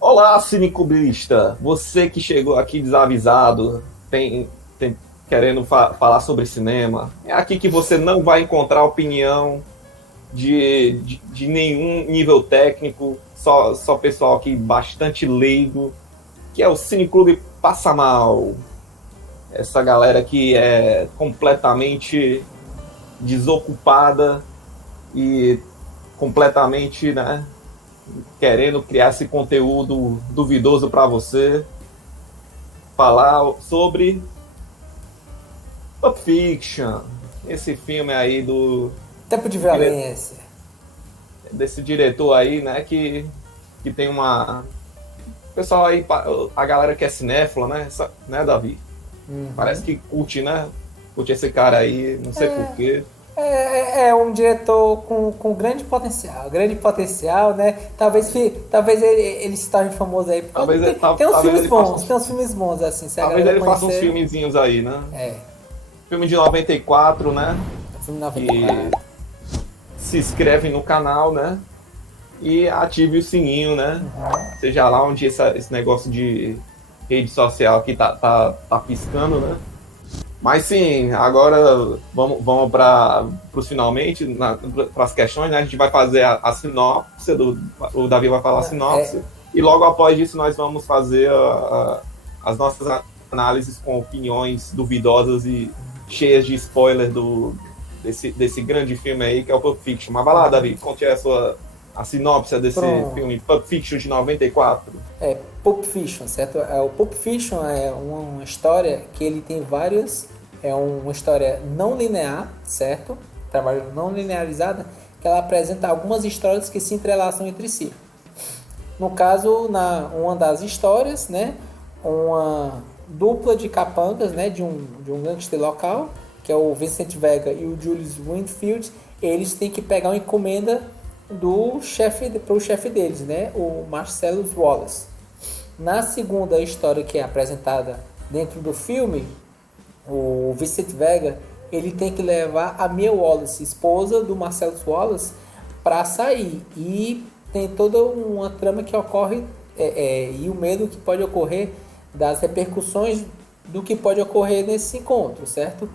Olá, cineclubista! Você que chegou aqui desavisado, querendo falar sobre cinema, é aqui que você não vai encontrar opinião de nenhum nível técnico, só pessoal aqui bastante leigo, que é o Cineclube Passa Mal. Essa galera que é completamente desocupada e completamente, né, querendo criar esse conteúdo duvidoso para você, falar sobre Pulp Fiction, esse filme aí Tempo de violência. desse diretor aí, né, que tem uma... O pessoal aí, a galera que é cinéfila, né, Davi? Parece que curte, né? Curte esse cara aí, não sei porquê. É um diretor com grande potencial. Grande potencial, né? Talvez ele se torne famoso aí. Talvez, Tem uns talvez filmes ele bons, tem uns filmes bons, assim. Se a talvez galera ele faça uns conhecer, filmezinhos aí, né? É, Filme de 94, né? filme Que 94. se inscreve no canal, né? E ative o sininho, né? Seja lá onde esse negócio de rede social aqui tá piscando, né? Mas sim, agora vamos para os finalmente, para as questões, né? A gente vai fazer a sinopse, o Davi vai falar a sinopse, e logo após isso nós vamos fazer as nossas análises com opiniões duvidosas e cheias de spoiler desse grande filme aí, que é o Pulp Fiction. Mas vai lá, Davi, conte a sinopse desse filme, Pulp Fiction de 94. Pulp Fiction, certo? O Pulp Fiction é uma história que ele tem várias... É uma história não linear, certo? Trabalho não linearizada, que ela apresenta algumas histórias que se entrelaçam entre si. No caso, uma das histórias, né? Uma dupla de capangas, né? De um gangster local, que é o Vincent Vega e o Julius Winfield. Eles têm que pegar uma encomenda para o chefe deles, né? O Marcellus Wallace. Na segunda história que é apresentada dentro do filme, o Vincent Vega, ele tem que levar a Mia Wallace, esposa do Marcellus Wallace, para sair. E tem toda uma trama que ocorre e o medo que pode ocorrer das repercussões do que pode ocorrer nesse encontro, certo?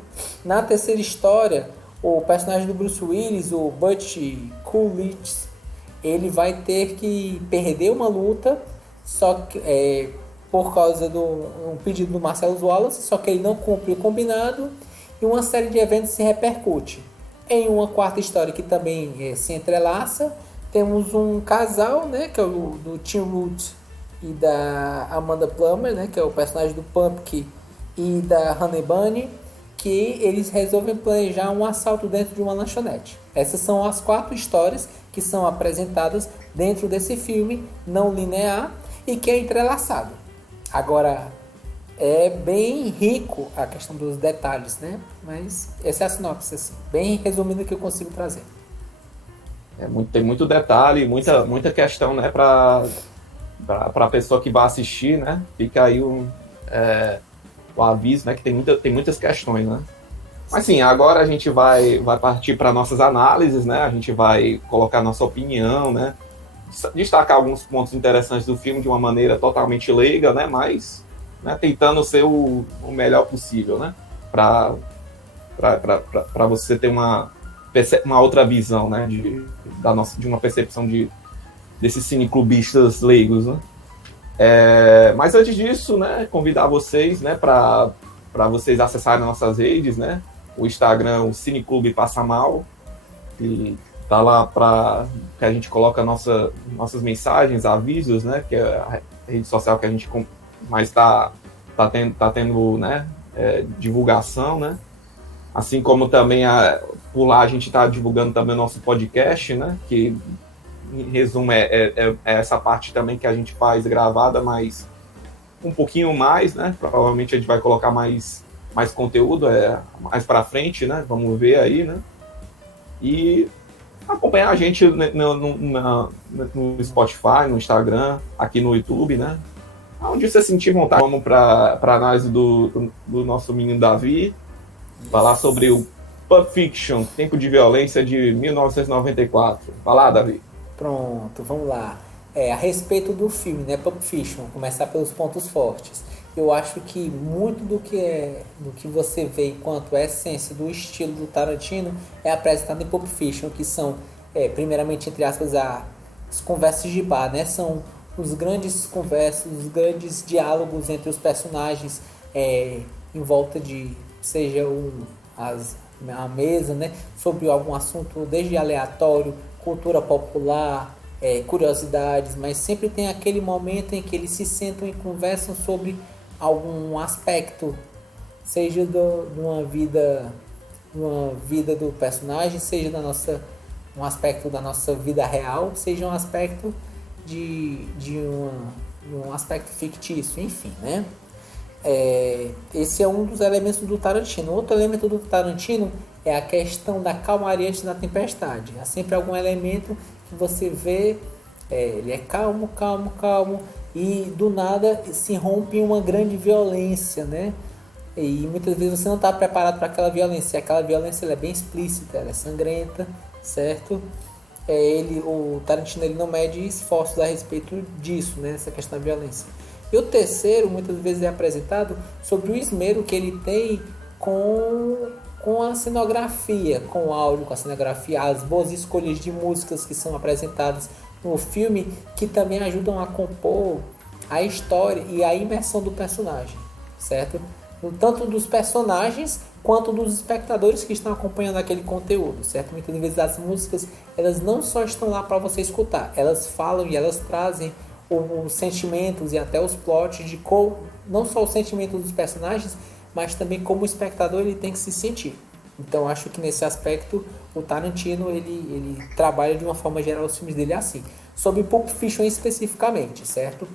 Na terceira história, o personagem do Bruce Willis, o Butch Coolidge, ele vai ter que perder uma luta, só que por causa de um pedido do Marcellus Wallace, só que ele não cumpre o combinado e uma série de eventos se repercute. Em uma quarta história que também se entrelaça, temos um casal, né, que é o do Tim Root e da Amanda Plummer, né, que é o personagem do Pumpkin e da Honey Bunny, que eles resolvem planejar um assalto dentro de uma lanchonete. Essas são as 4 histórias que são apresentadas dentro desse filme não linear e que é entrelaçado. Agora, é bem rico a questão dos detalhes, né? Mas essa é a sinopse, assim, bem resumida que eu consigo trazer. Tem muito detalhe, muita questão, né, para a pessoa que vai assistir, né? Fica aí o aviso, né, que tem muitas questões, né? Mas sim, agora a gente vai partir para nossas análises, né? A gente vai colocar nossa opinião, né? Destacar alguns pontos interessantes do filme de uma maneira totalmente leiga, né? Mas, né, tentando ser o melhor possível, né? Para você ter uma outra visão, né? De uma percepção desses cineclubistas leigos, né? Mas antes disso, né? Convidar vocês, né? Para vocês acessarem nossas redes, né? O Instagram, o Cineclube Passa Mal, e tá lá para que a gente coloca nossas mensagens, avisos, né? Que é a rede social que a gente mais tá tendo, né? Divulgação, né? Assim como também por lá a gente está divulgando também o nosso podcast, né? Que em resumo é essa parte também que a gente faz gravada, mas um pouquinho mais, né? Provavelmente a gente vai colocar mais conteúdo mais para frente, né? Vamos ver aí, né? E acompanhar a gente no Spotify, no Instagram, aqui no YouTube, né? Onde você sentir vontade. Vamos para a análise do nosso menino Davi, falar sobre Pulp Fiction, Tempo de Violência, de 1994. Vai lá, Davi. Pronto, vamos lá. A respeito do filme, né, Pulp Fiction, começar pelos pontos fortes. Eu acho que muito do que você vê enquanto essência do estilo do Tarantino é apresentado em Pulp Fiction, que são, primeiramente, entre aspas, as conversas de bar, né? São os grandes conversas, os grandes diálogos entre os personagens em volta de, seja a mesa, né? Sobre algum assunto, desde aleatório, cultura popular, curiosidades, mas sempre tem aquele momento em que eles se sentam e conversam sobre algum aspecto, seja de uma vida do personagem, seja um aspecto da nossa vida real, seja um aspecto de um aspecto fictício, enfim, né? Esse é um dos elementos do Tarantino. Outro elemento do Tarantino é a questão da calmaria antes da tempestade. Há sempre algum elemento que você vê, ele é calmo, calmo, calmo, e do nada se rompe em uma grande violência, né? E muitas vezes você não está preparado para aquela violência. E aquela violência ela é bem explícita, ela é sangrenta, certo? O Tarantino ele não mede esforços a respeito disso, né? Essa questão da violência. E o terceiro, muitas vezes é apresentado sobre o esmero que ele tem com a cenografia, com o áudio, com a cenografia, as boas escolhas de músicas que são apresentadas no filme, que também ajudam a compor a história e a imersão do personagem, certo? Tanto dos personagens quanto dos espectadores que estão acompanhando aquele conteúdo, certo? Muitas vezes as músicas, elas não só estão lá para você escutar, elas falam e elas trazem os sentimentos e até os plots de não só os sentimentos dos personagens, mas também como o espectador ele tem que se sentir. Então acho que nesse aspecto o Tarantino ele trabalha de uma forma geral os filmes dele assim. Sobre Pulp Fiction especificamente, certo?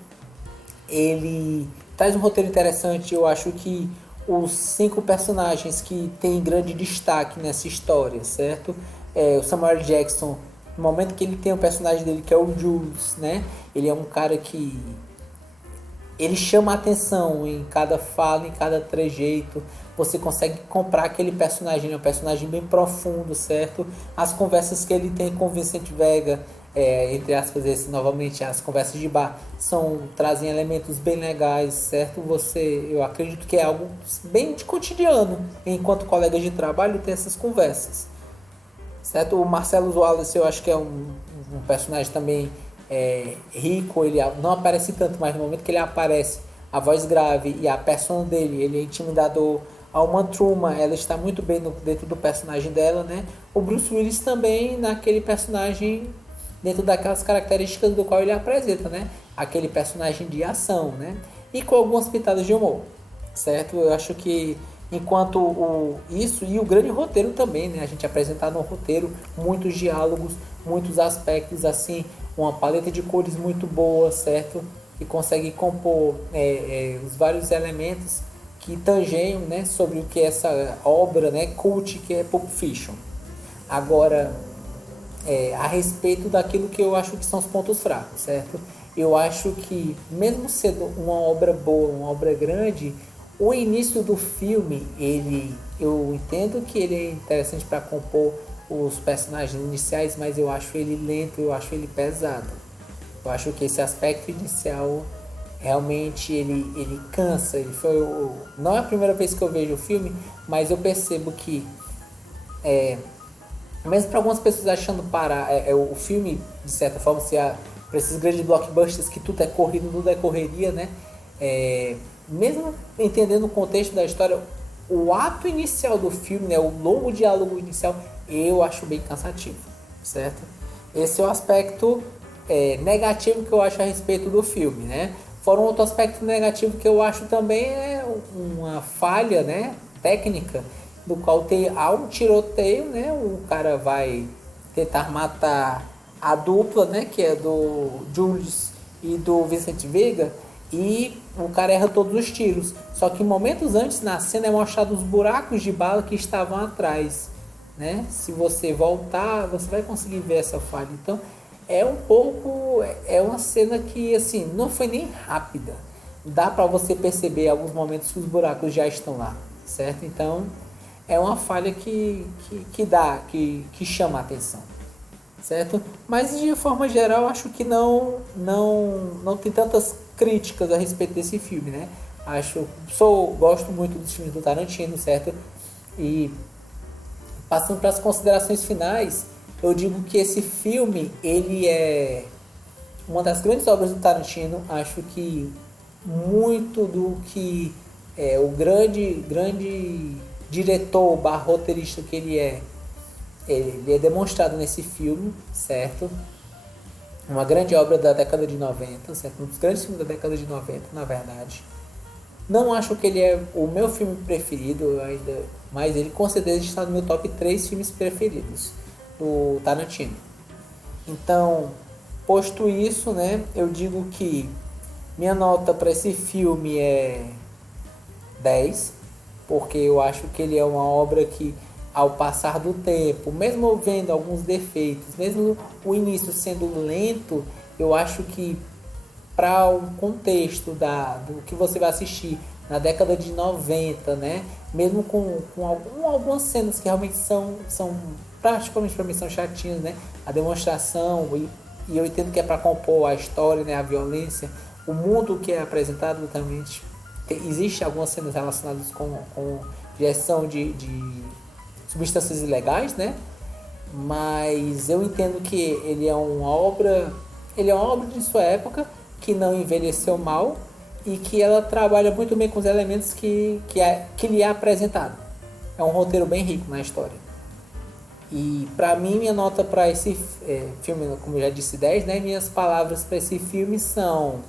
Ele traz um roteiro interessante. Eu acho que os 5 personagens que têm grande destaque nessa história, certo? O Samuel Jackson, no momento que ele tem o personagem dele que é o Jules, né? Ele é um cara que ele chama a atenção em cada fala, em cada trejeito. Você consegue comprar aquele personagem, é um personagem bem profundo, certo? As conversas que ele tem com Vincent Vega, entre aspas, novamente, as conversas de bar, trazem elementos bem legais, certo? Eu acredito que é algo bem de cotidiano, enquanto colegas de trabalho tem essas conversas, certo? O Marcelo Wallace, eu acho que é um personagem também rico, ele não aparece tanto, mas no momento que ele aparece, a voz grave e a persona dele, ele é intimidador. A Uma Thurman, ela está muito bem dentro do personagem dela, né? O Bruce Willis também naquele personagem, dentro daquelas características do qual ele apresenta, né? Aquele personagem de ação, né? E com algumas pitadas de humor, certo? Eu acho que enquanto isso e o grande roteiro também, né? A gente apresentar no roteiro muitos diálogos, muitos aspectos, assim, uma paleta de cores muito boa, certo? Que consegue compor os vários elementos que tangeiam, né, sobre o que é essa obra, né, cult que é Pulp Fiction. Agora, a respeito daquilo que eu acho que são os pontos fracos, certo? Eu acho que, mesmo sendo uma obra boa, uma obra grande, o início do filme, eu entendo que ele é interessante para compor os personagens iniciais, mas eu acho ele lento, eu acho ele pesado. Eu acho que esse aspecto inicial realmente ele cansa. Não é a primeira vez que eu vejo o filme, mas eu percebo que mesmo para algumas pessoas achando o filme, de certa forma, para esses grandes blockbusters que tudo é corrido, tudo é correria, né? Mesmo entendendo o contexto da história, o ato inicial do filme, né, o longo diálogo inicial, eu acho bem cansativo, certo? Esse é o aspecto negativo que eu acho a respeito do filme, né? Fora um outro aspecto negativo que eu acho também é uma falha, né, técnica, do qual há um tiroteio, né? O cara vai tentar matar a dupla, né, que é do Jules e do Vincent Vega, e o cara erra todos os tiros. Só que momentos antes, na cena, é mostrado os buracos de bala que estavam atrás, né? Se você voltar, você vai conseguir ver essa falha. Então, é uma cena que, assim, não foi nem rápida. Dá para você perceber em alguns momentos que os buracos já estão lá, certo? Então, é uma falha que chama a atenção, certo? Mas de forma geral, acho que não tem tantas críticas a respeito desse filme, né? Gosto muito dos filmes do Tarantino, certo? E passando para as considerações finais, eu digo que esse filme, ele é uma das grandes obras do Tarantino. Acho que muito do que o grande diretor barra roteirista que ele é demonstrado nesse filme, certo? Uma grande obra da década de 90, certo? Um dos grandes filmes da década de 90, na verdade. Não acho que ele é o meu filme preferido ainda, mas ele com certeza está no meu top 3 filmes preferidos do Tarantino. Então, posto isso, né, eu digo que minha nota para esse filme é 10, porque eu acho que ele é uma obra que, ao passar do tempo, mesmo vendo alguns defeitos, mesmo o início sendo lento, eu acho que para o contexto do que você vai assistir na década de 90, né? Mesmo com algumas cenas que realmente são praticamente para mim são chatinhas, né? A demonstração, e eu entendo que é para compor a história, né? A violência, o mundo que é apresentado também. Existe algumas cenas relacionadas com gestão de substâncias ilegais, né? Mas eu entendo que ele é uma obra de sua época, que não envelheceu mal e que ela trabalha muito bem com os elementos que lhe é apresentado. É um roteiro bem rico na história. E para mim, minha nota para esse filme, como eu já disse, 10, né? Minhas palavras para esse filme são...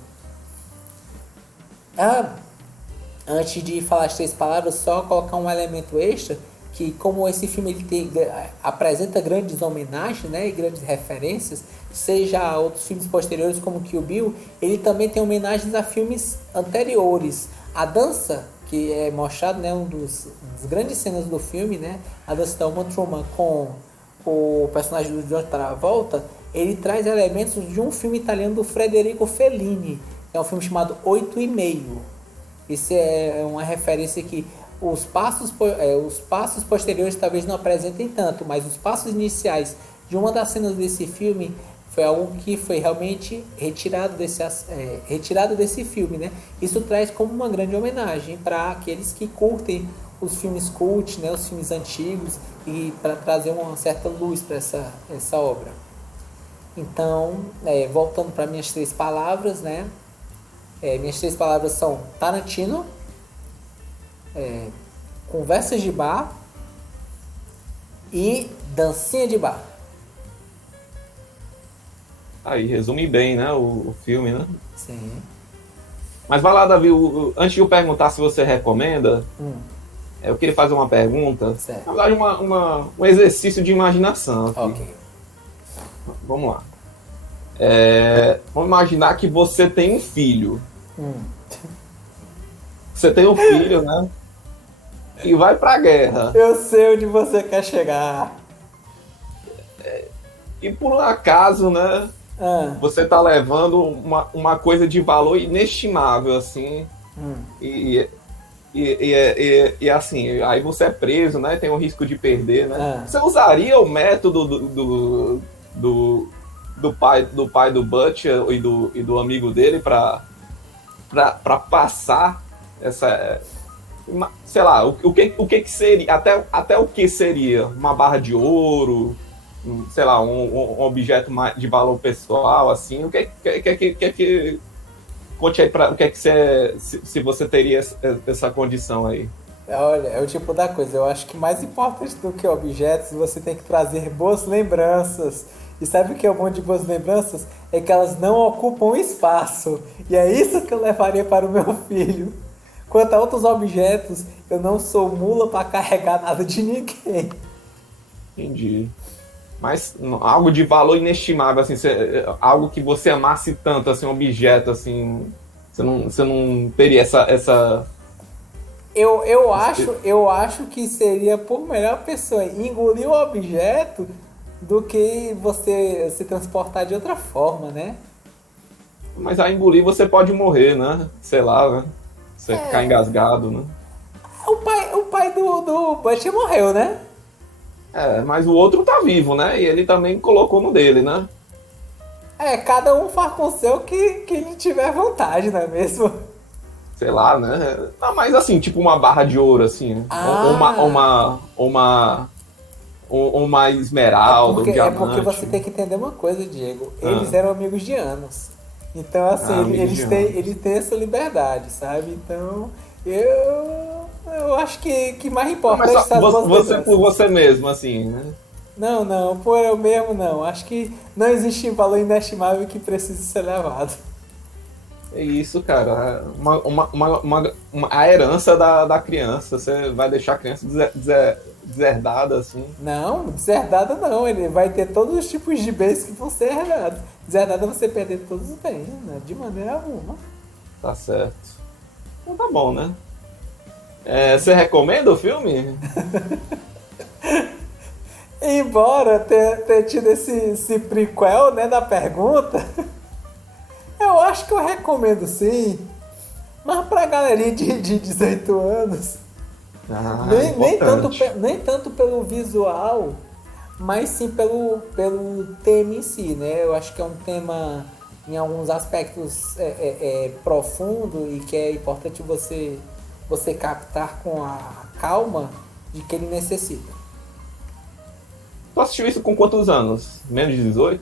antes de falar as 3 palavras, só colocar um elemento extra, que como esse filme apresenta grandes homenagens, né, e grandes referências, seja a outros filmes posteriores como Kill Bill, ele também tem homenagens a filmes anteriores. A dança, que é mostrado, né, das grandes cenas do filme, né, a dança da Uma Thurman com o personagem do John Travolta, ele traz elementos de um filme italiano do Federico Fellini, é um filme chamado 8,5. Isso é uma referência que os passos posteriores talvez não apresentem tanto, mas os passos iniciais de uma das cenas desse filme foi algo que foi realmente retirado desse filme, né? Isso traz como uma grande homenagem para aqueles que curtem os filmes cult, né? Os filmes antigos, e para trazer uma certa luz para essa obra. Então, voltando para minhas 3 palavras, né? Minhas 3 palavras são Tarantino, conversas de bar e dancinha de bar. Aí, resume bem, né, o filme, né? Sim. Mas vai lá, Davi, antes de eu perguntar se você recomenda, eu queria fazer uma pergunta. Certo. Na verdade, um exercício de imaginação aqui. Ok. Vamos lá. Vamos imaginar que você tem um filho. Você tem um filho, né? E vai pra guerra. Eu sei onde você quer chegar. E por um acaso, né? Você tá levando uma coisa de valor inestimável, assim. E assim, aí você é preso, né? Tem o risco de perder, né? Você usaria o método do pai do Butcher e do amigo dele pra passar essa... Sei lá, o que seria, até o que seria uma barra de ouro, sei lá, um objeto de valor pessoal, assim, conte aí o que você, se você teria essa condição aí. Olha, é o tipo da coisa, eu acho que mais importante do que objetos, você tem que trazer boas lembranças. E sabe o que é o bom de boas lembranças? É que elas não ocupam espaço. E é isso que eu levaria para o meu filho. Quanto a outros objetos, eu não sou mula para carregar nada de ninguém. Entendi. Mas algo de valor inestimável, assim, algo que você amasse tanto, assim, um objeto, assim, você não teria essa... Eu acho que seria por melhor pessoa engolir o objeto do que você se transportar de outra forma, né? Mas a engolir você pode morrer, né? Sei lá, né? Você ficar engasgado, né? O pai do Butcher morreu, né? Mas o outro tá vivo, né? E ele também colocou no dele, né? Cada um faz com o seu que ele tiver vontade, não é mesmo? Sei lá, né? Não, mas assim, tipo uma barra de ouro, assim. Né? Ou uma esmeralda, um É diamante. porque você tem que entender uma coisa, Diego. Eles Ah. eram amigos de anos. Então, assim, Amigos de anos. eles têm essa liberdade, sabe? Então, eu acho que mais Não, mas importante só são as boas você lembranças. por você mesmo, assim, né? Não, por eu mesmo não. Acho que não existe valor inestimável que precise ser levado. É isso, cara. A herança da criança. Você vai deixar a criança deserdada, assim. Não, deserdada não. Ele vai ter todos os tipos de bens que vão ser herdados. Deserdada você perder todos os bens, né? De maneira alguma. Tá certo. Então tá bom, né? Você recomenda o filme? Embora ter tido esse prequel, né, da pergunta, eu acho que eu recomendo sim. Mas pra galerinha de 18 anos, nem tanto pelo visual, mas sim pelo tema em si, né? Eu acho que é um tema em alguns aspectos profundo e que é importante você captar com a calma de que ele necessita. Tu assistiu isso com quantos anos? Menos de 18?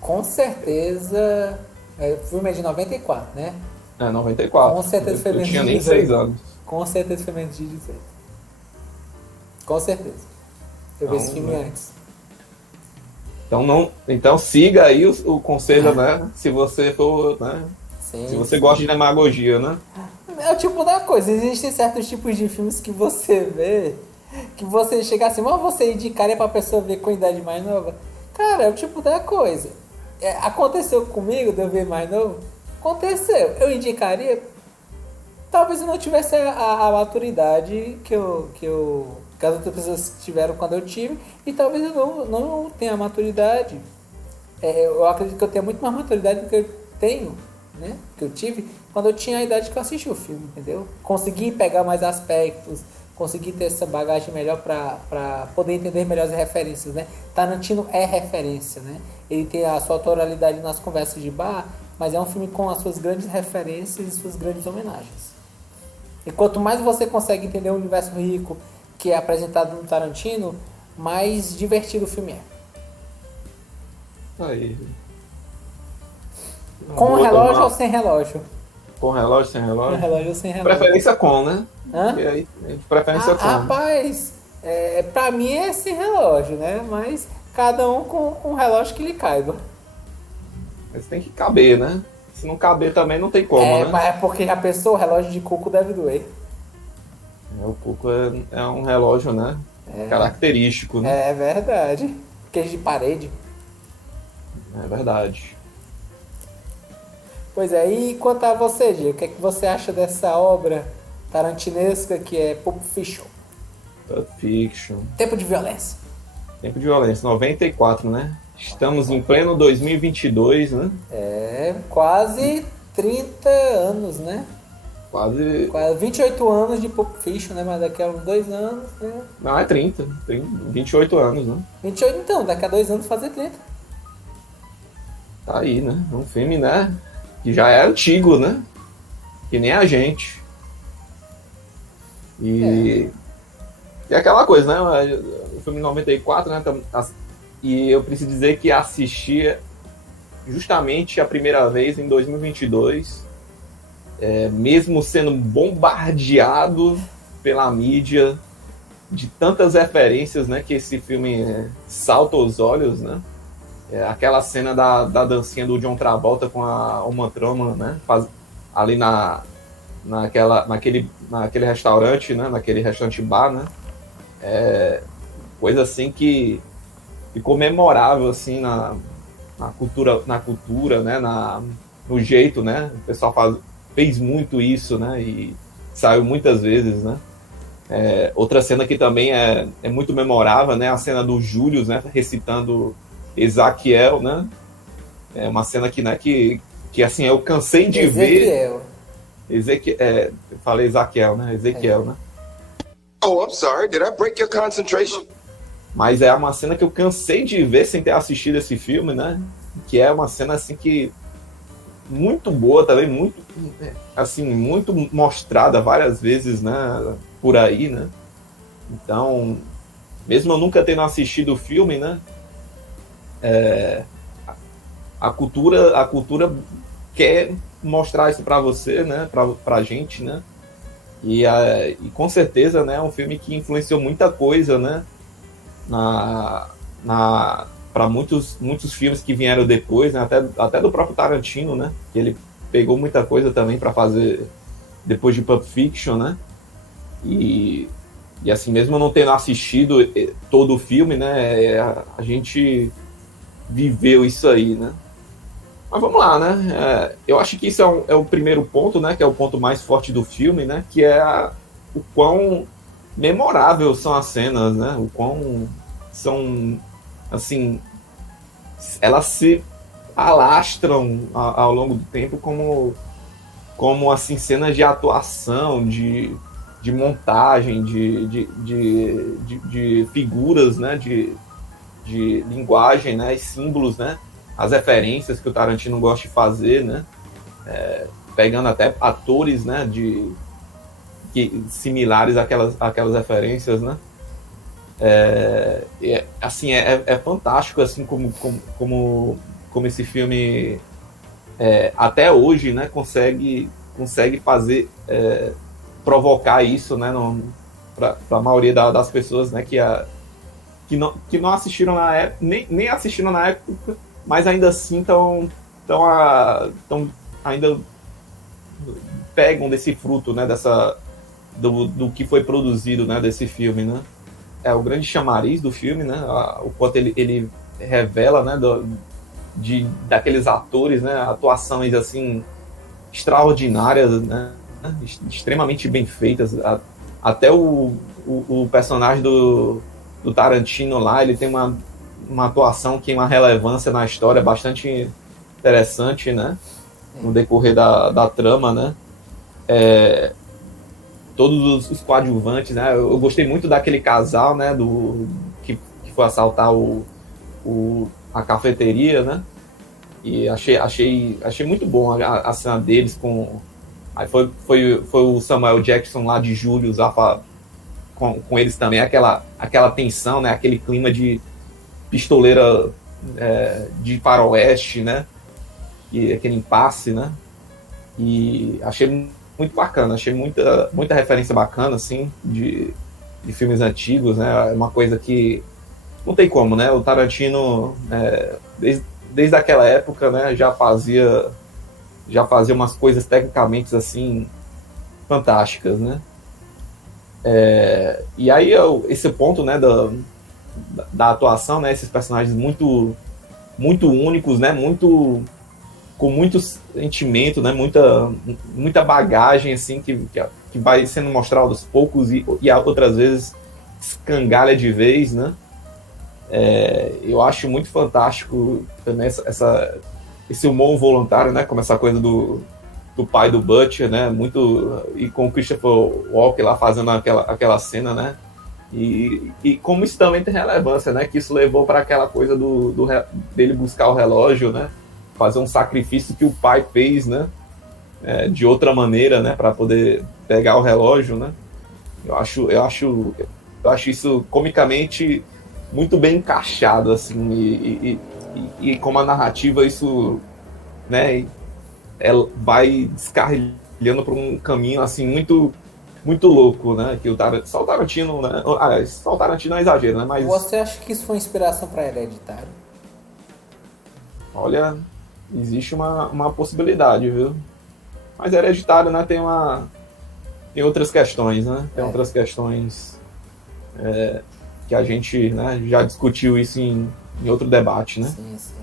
Com certeza, o filme é de 94, né? 94. Com certeza foi Eu menos tinha de nem 18. 6 anos. Com certeza foi menos de 18. Com certeza. Eu vi esse filme antes. Então siga aí o conselho, né? Se você for, né? Sim, Se você gosta de demagogia, né? É o tipo da coisa. Existem certos tipos de filmes que você vê, que você chega assim, mas você indicaria pra pessoa ver com idade mais nova? Cara, é o tipo da coisa. Aconteceu comigo de eu ver mais novo? Aconteceu. Eu indicaria? Talvez eu não tivesse a maturidade que as outras pessoas tiveram quando eu tive, e talvez eu não tenha a maturidade. Eu acredito que eu tenha muito mais maturidade do que eu tenho, né? Que eu tive quando eu tinha a idade que eu assisti o filme, entendeu? Consegui pegar mais aspectos, consegui ter essa bagagem melhor para poder entender melhor as referências, né? Tarantino é referência, né? Ele tem a sua autoralidade nas conversas de bar, mas é um filme com as suas grandes referências e suas grandes homenagens. E quanto mais você consegue entender o universo rico que é apresentado no Tarantino, mais divertido o filme é. Aí. Com relógio ou sem relógio? Com relógio, sem Com relógio? relógio ou sem relógio? Preferência com, né? Hã? E aí, preferência com. Rapaz, pra mim é sem relógio, né? Mas cada um com um relógio que lhe caiba. Mas tem que caber, né? Se não caber também não tem como, né? Mas é porque a pessoa, o relógio de coco deve doer. O Cuco é um relógio, né? Característico, né? É verdade. Queijo de parede. É verdade. Pois é, e quanto a você, Diego, o que é que você acha dessa obra tarantinesca que é Pulp Fiction? Pulp Fiction. Tempo de violência. Tempo de violência, 94, né? Estamos em pleno 2022, né? Quase 30 anos, né? Quase. Quase 28 anos de Pulp Fiction, né? Mas daqui a uns 2 anos, né? Não, é 30. Tem 28 anos, né? 28 então, daqui a 2 anos fazer 30. Tá aí, né? Um filme, né? Que já é antigo, né? Que nem a gente. E aquela coisa, né? O filme 94, né? E eu preciso dizer que assisti justamente a primeira vez em 2022, mesmo sendo bombardeado pela mídia de tantas referências, né? Que esse filme salta aos olhos, né? Aquela cena da dancinha do John Travolta com a Uma Thurman, né? Ali naquele restaurante, né? Naquele restaurante bar, né? Coisa assim que ficou memorável assim na cultura, né? No jeito, né? O pessoal fez muito isso, né? E saiu muitas vezes, né? Outra cena que também é muito memorável, né? A cena do Júlio, né? Recitando Ezequiel, né? É uma cena que assim, eu cansei de ver. Eu falei Ezequiel, né? Ezequiel, né? Oh, I'm sorry. Did I break your concentration? Mas é uma cena que eu cansei de ver sem ter assistido esse filme, né? Que é uma cena assim que muito boa também, muito assim, muito mostrada várias vezes, né, por aí, né? Então, mesmo eu nunca tendo assistido o filme, né, a cultura quer mostrar isso para você, né, pra gente, né? E com certeza, né, é um filme que influenciou muita coisa, né, para muitos filmes que vieram depois, né, até do próprio Tarantino, né, que ele pegou muita coisa também para fazer depois de Pulp Fiction, né, e assim, mesmo não tendo assistido todo o filme, né, a gente viveu isso aí, né. Mas vamos lá, né, eu acho que isso é o primeiro ponto, né, que é o ponto mais forte do filme, né, que é o quão memorável são as cenas, né, o quão são, assim, elas se alastram ao longo do tempo como assim, cenas de atuação, de montagem, de figuras, né, de linguagem, né, e símbolos, né, as referências que o Tarantino gosta de fazer, né, pegando até atores, né, similares àquelas referências, né. Assim, é fantástico assim como esse filme até hoje, né, consegue fazer, provocar isso, né, para a maioria das pessoas, né, que não assistiram na época, nem assistiram na época, mas ainda assim estão ainda pegam desse fruto, né, do que foi produzido, né, desse filme, né. É o grande chamariz do filme, né, o quanto ele revela, né, daqueles atores, né, atuações assim extraordinárias, né, extremamente bem feitas. Até o personagem do Tarantino lá, ele tem uma atuação que tem uma relevância na história bastante interessante, né, no decorrer da trama, né. Todos os coadjuvantes, né, eu gostei muito daquele casal, né, que foi assaltar a cafeteria, né, e achei muito bom a cena deles aí foi o Samuel Jackson lá de Júlio com eles também, aquela tensão, né, aquele clima de pistoleira, de faroeste, né, e aquele impasse, né, e achei muito bacana, achei muita referência bacana, assim, de filmes antigos, né, é uma coisa que não tem como, né, o Tarantino, desde aquela época, né, já fazia umas coisas tecnicamente, assim, fantásticas, né. E aí, esse ponto, né, da atuação, né, esses personagens muito, muito únicos, né, com muito sentimento, né, muita bagagem, assim, que vai sendo mostrada aos poucos e outras vezes escangalha de vez, né. Eu acho muito fantástico também esse humor voluntário, né, como essa coisa do pai do Butcher, né, e com o Christopher Walken lá fazendo aquela cena, né, e como isso também tem relevância, né, que isso levou para aquela coisa dele buscar o relógio, né, fazer um sacrifício que o pai fez, né, de outra maneira, né, para poder pegar o relógio, né. Eu acho isso comicamente muito bem encaixado, assim, e como a narrativa isso, né, vai descarrilhando por um caminho assim muito muito louco, né, que só o Tarantino, né, só o Tarantino é exagero, né, mas Você acha que isso foi inspiração para Hereditário? olha, existe uma possibilidade, viu, mas Hereditário, né, tem outras questões, né, tem outras questões que a gente, né, já discutiu isso em outro debate, né. Sim, sim.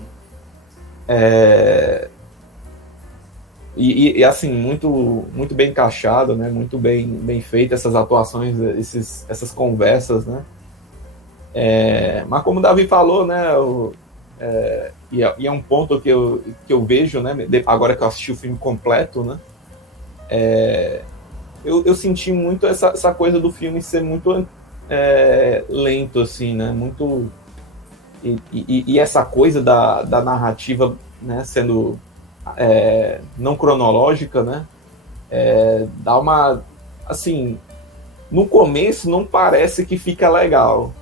E assim, muito, muito bem encaixado, né, muito bem feito essas atuações, essas conversas, né. Mas como o Davi falou, né, e é um ponto que eu vejo, né, agora que eu assisti o filme completo, né, eu senti muito essa coisa do filme ser muito lento, assim, né? Muito... E essa coisa da narrativa, né, sendo não cronológica, né? Dá uma... Assim, no começo não parece que fica legal,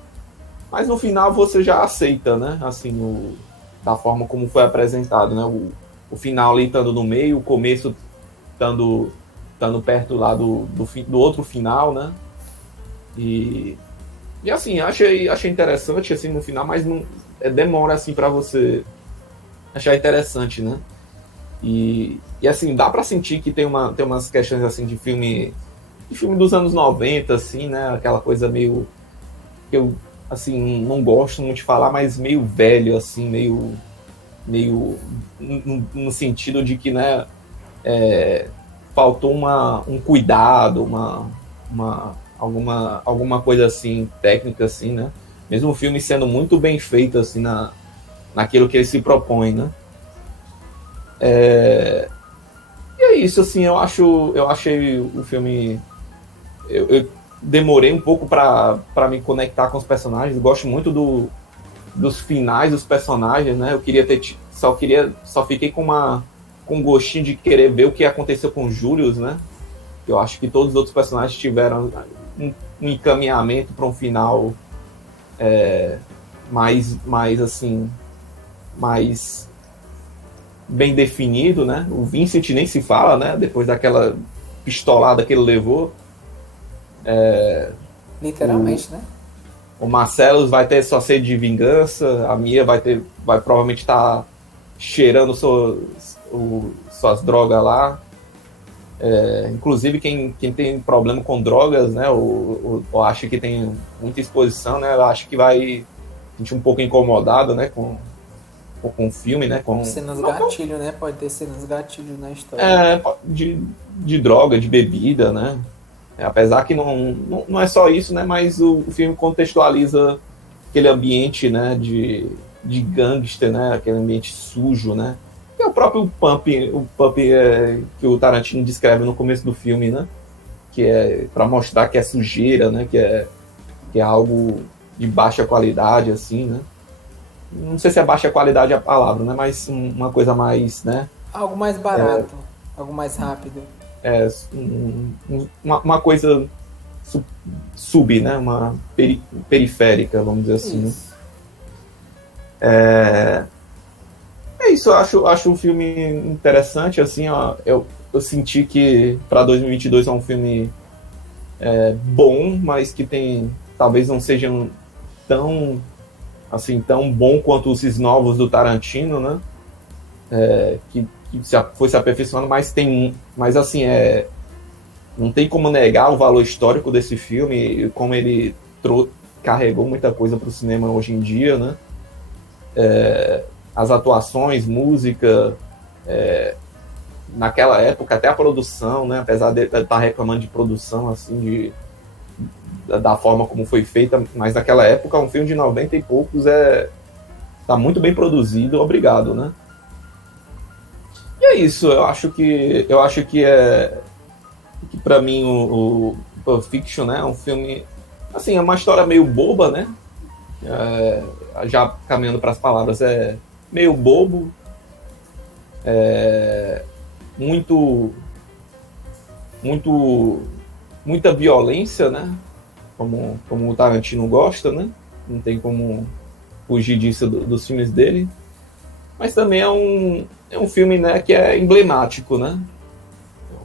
mas no final você já aceita, né? Assim, da forma como foi apresentado, né? O final ali estando no meio, o começo estando perto lá do outro final, né? E assim, achei interessante assim no final, mas não demora assim para você achar interessante, né? E assim, dá para sentir que tem umas questões assim de filme dos anos 90, assim, né? Aquela coisa meio que eu assim não gosto muito de falar, mas meio velho, assim, meio no sentido de que, né, faltou um cuidado, alguma coisa assim técnica, assim, né? Mesmo o filme sendo muito bem feito assim naquilo que ele se propõe, né? E é isso, assim, eu achei o filme, eu demorei um pouco para me conectar com os personagens. Eu gosto muito dos finais dos personagens, né? Eu queria só fiquei com um gostinho de querer ver o que aconteceu com o Julius, né? Eu acho que todos os outros personagens tiveram um encaminhamento para um final mais assim, mais bem definido, né? O Vincent nem se fala, né? Depois daquela pistolada que ele levou. Literalmente, né? O Marcelo vai ter sua sede de vingança, a Mia vai provavelmente estar cheirando suas drogas lá. Inclusive quem tem problema com drogas, né, ou acha que tem muita exposição, né, acho que vai sentir um pouco incomodado, né, com o filme, né, com cenas gatilho, né? Pode ter cenas gatilho na história. De droga, de bebida, né. Apesar que não é só isso, né, mas o filme contextualiza aquele ambiente, né, de gangster, né, aquele ambiente sujo, né. E é o próprio Pump que o Tarantino descreve no começo do filme, né, que é para mostrar que é sujeira, né, que é algo de baixa qualidade, assim, né. Não sei se é baixa qualidade a palavra, né, mas uma coisa mais, né. Algo mais barato, algo mais rápido. Uma coisa né, uma periférica, vamos dizer assim. Isso. É isso, eu acho um filme interessante, assim, ó, eu senti que para 2022 é um filme bom, mas que talvez não sejam tão bom quanto esses novos do Tarantino, né, que foi se aperfeiçoando, mas assim, não tem como negar o valor histórico desse filme e como ele carregou muita coisa para o cinema hoje em dia, né? As atuações, música, naquela época até a produção, né? Apesar de estar reclamando de produção, assim, da forma como foi feita, mas naquela época um filme de 90 e poucos tá muito bem produzido, obrigado, né? E é isso, eu acho que para mim o Pulp Fiction, né, é um filme, assim, é uma história meio boba, né, já caminhando para as palavras, meio bobo, muita violência, né, como o Tarantino gosta, né, não tem como fugir disso dos filmes dele, mas também é um filme, né, que é emblemático, né,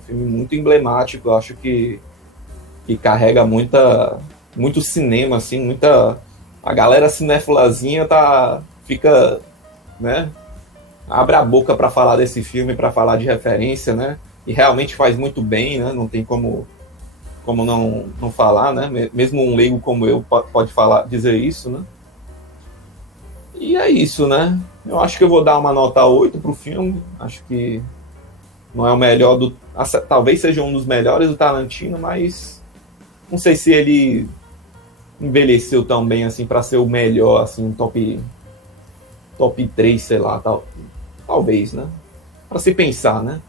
filme muito emblemático, eu acho que carrega muito cinema, assim, a galera cinéfilazinha fica, né, abre a boca para falar desse filme, para falar de referência, né, e realmente faz muito bem, né, não tem como não falar, né, mesmo um leigo como eu pode dizer isso, né. E é isso, né, eu acho que eu vou dar uma nota 8 pro filme, acho que não é o melhor talvez seja um dos melhores do Tarantino, mas não sei se ele envelheceu tão bem assim para ser o melhor, assim, top 3, sei lá, talvez, né? Para se pensar, né?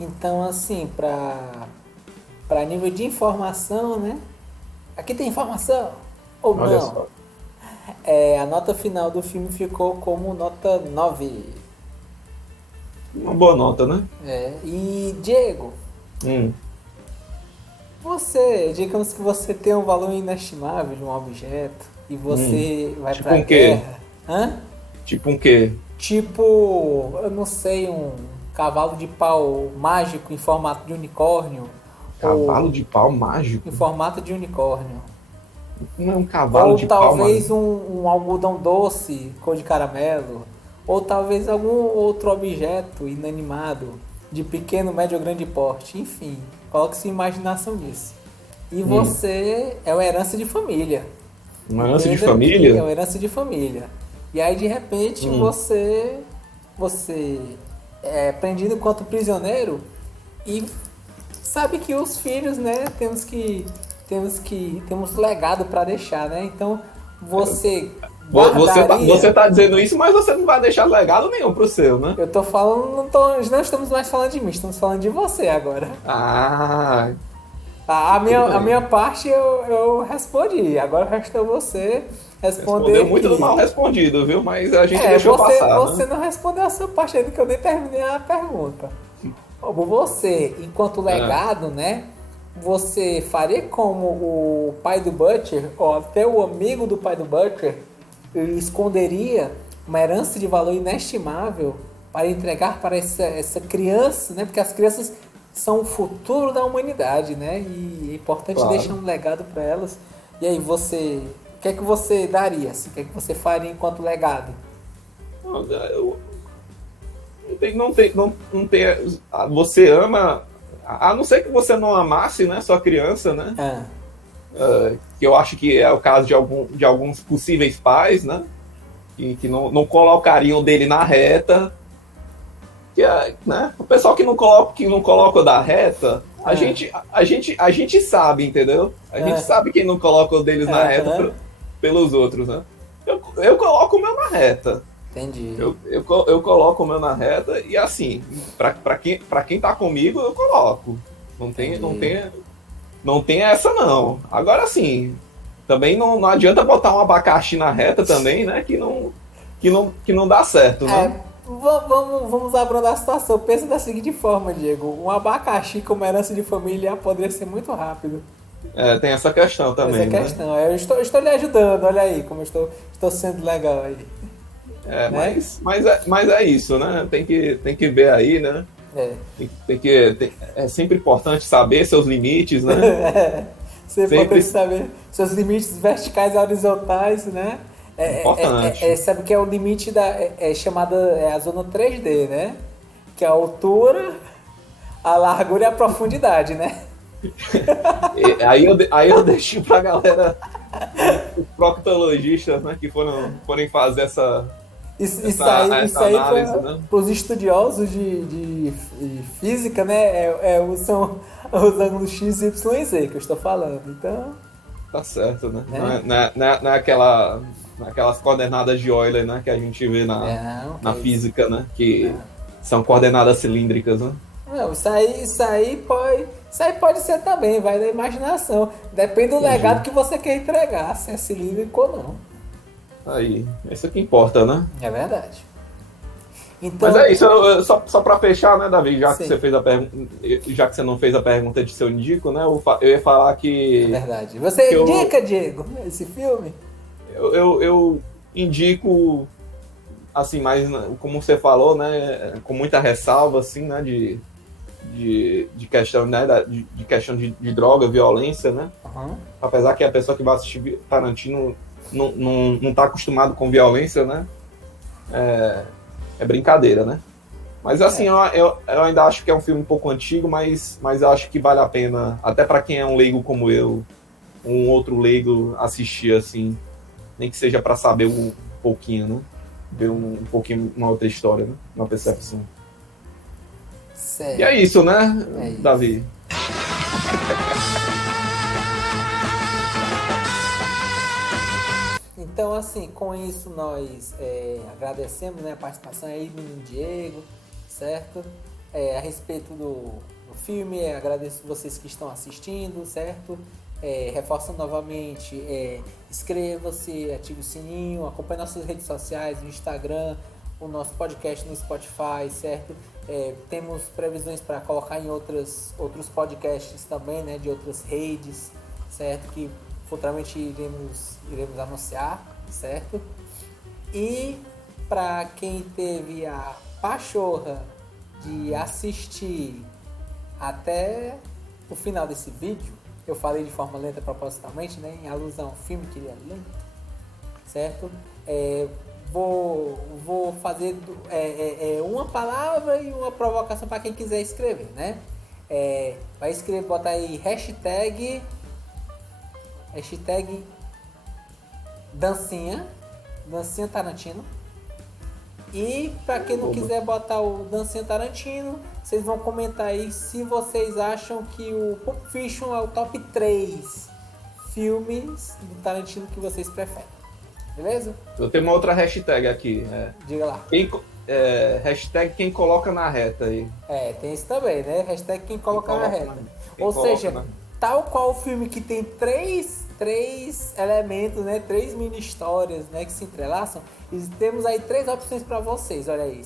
Então, assim, para nível de informação, né? Aqui tem informação ou Olha não? só. A nota final do filme ficou como nota 9. Uma boa nota, né? E Diego, Hum. digamos que você tem um valor inestimável de um objeto e você vai Tipo pra um quê? guerra. Hã? Tipo um quê? Tipo, eu não sei, um cavalo de pau mágico em formato de unicórnio. Cavalo Ou de pau mágico? em formato de unicórnio. Não é um cavalo Ou de pau talvez mágico? um algodão doce cor de caramelo. Ou talvez algum outro objeto inanimado de pequeno, médio ou grande porte. Enfim, coloque sua imaginação nisso. E você é uma herança de família. Uma herança de Entenda que é família? uma herança de família. E aí de repente você é prendido enquanto prisioneiro e sabe que os filhos, né, temos legado para deixar, né? Então você Você guardaria. tá dizendo isso, mas você não vai deixar legado nenhum pro seu, né? Eu tô falando, não estamos mais falando de mim, estamos falando de você agora. Ah, tudo A minha bem. parte eu respondi, agora restou você Respondeu responder muito mal que respondido, viu? Mas a gente deixou passar, você né? não respondeu a sua parte ainda que eu nem terminei a pergunta. Você, enquanto É. legado, né? Você faria como o pai do Butcher, ou até o amigo do pai do Butcher, ele esconderia uma herança de valor inestimável para entregar para essa criança, né? Porque as crianças são o futuro da humanidade, né? E é importante Claro. deixar um legado para elas. E aí você, o que é que você daria? Assim, o que é que você faria enquanto legado? Não tem. Você ama. A não ser que você não amasse, né, sua criança, né? Ah, Que eu acho que é o caso de alguns possíveis pais, né? Que não colocariam dele na reta. Né? O pessoal que não coloca da reta, a gente sabe, entendeu? A gente sabe quem não coloca o deles na reta aham, pelos outros, né? Eu coloco o meu na reta. entendi. Eu coloco o meu na reta e assim, pra quem tá comigo, eu coloco. Entendi. Não tem essa não. Agora sim, também não adianta botar um abacaxi na reta também, né? Que não dá certo, né? Vamos abrandar a situação. Pensa da seguinte forma, Diego. Um abacaxi como herança de família poderia ser muito rápido. É, tem essa questão Essa é a também, né? questão. Estou lhe ajudando, olha aí como estou sendo legal aí. É, Né? mas é isso, né? Tem que ver aí, né? É. É sempre importante saber seus limites, né? Você Sempre pode saber seus limites verticais e horizontais, né? importante. Sabe que é o limite chamada a zona 3D, né? Que é a altura, a largura e a profundidade, né? Aí eu deixo pra galera, os proctologistas, né, que forem fazer Isso essa aí análise, para né? os estudiosos de física, né? São os ângulos X, Y e Z que eu estou falando. Então, Tá certo, né? né? Não é naquelas coordenadas de Euler, né, que a gente vê Não, que na é isso. física, né? Que são coordenadas cilíndricas, né? Não, isso aí pode ser também, vai da imaginação. Depende do legado que você quer entregar, se é cilíndrico ou não. Aí, isso que importa, né? É verdade. Mas Então, é isso, só para fechar, né, Davi, já que sim, você fez a pergunta, já que você não fez a pergunta de se eu indico, né, eu ia falar é que, verdade. Você eu, indica, Diego, esse filme? eu indico, assim, mais, como você falou, né, com muita ressalva, assim, né, de questão, né, de questão de droga, violência, né, Uhum. apesar que a pessoa que vai assistir Tarantino não tá acostumado com violência, né, é brincadeira, né. Mas assim, É. eu ainda acho que é um filme um pouco antigo, mas eu acho que vale a pena, até para quem é um leigo como eu, um outro leigo assistir assim, nem que seja para saber um pouquinho, né? Ver um pouquinho uma outra história, né? Uma percepção. E é Certo. isso, né, É isso. Davi? Então, assim, com isso nós agradecemos, né, a participação aí do menino Diego, certo? a respeito do filme, agradeço vocês que estão assistindo, certo? Reforçando novamente, inscreva-se, ative o sininho, acompanhe nossas redes sociais, no Instagram, o nosso podcast no Spotify, certo? Temos previsões para colocar em outros podcasts também, né, de outras redes, certo? Que futuramente iremos anunciar, certo? E para quem teve a pachorra de assistir até o final desse vídeo, eu falei de forma lenta propositalmente, né, em alusão ao filme que ele é lento, certo? Vou fazer uma palavra e uma provocação para quem quiser escrever, né? Vai escrever, botar aí hashtag dancinha Tarantino. E para quem não quiser botar o Dancinha Tarantino, vocês vão comentar aí se vocês acham que o Pulp Fiction é o top 3 filmes do Tarantino que vocês preferem. Beleza? Eu tenho uma outra hashtag aqui. Diga lá. Hashtag quem coloca na reta aí. Tem isso também, né? Hashtag quem coloca na reta. Quem Ou coloca seja, tal qual o filme que tem três elementos, né? 3 mini histórias, né? Que se entrelaçam. E temos aí 3 opções para vocês. Olha aí,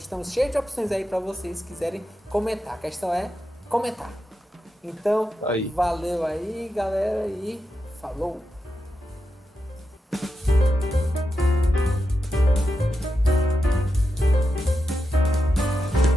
estamos cheios de opções aí para vocês quiserem comentar. A questão é comentar. Então, aí. Valeu aí, galera, e falou!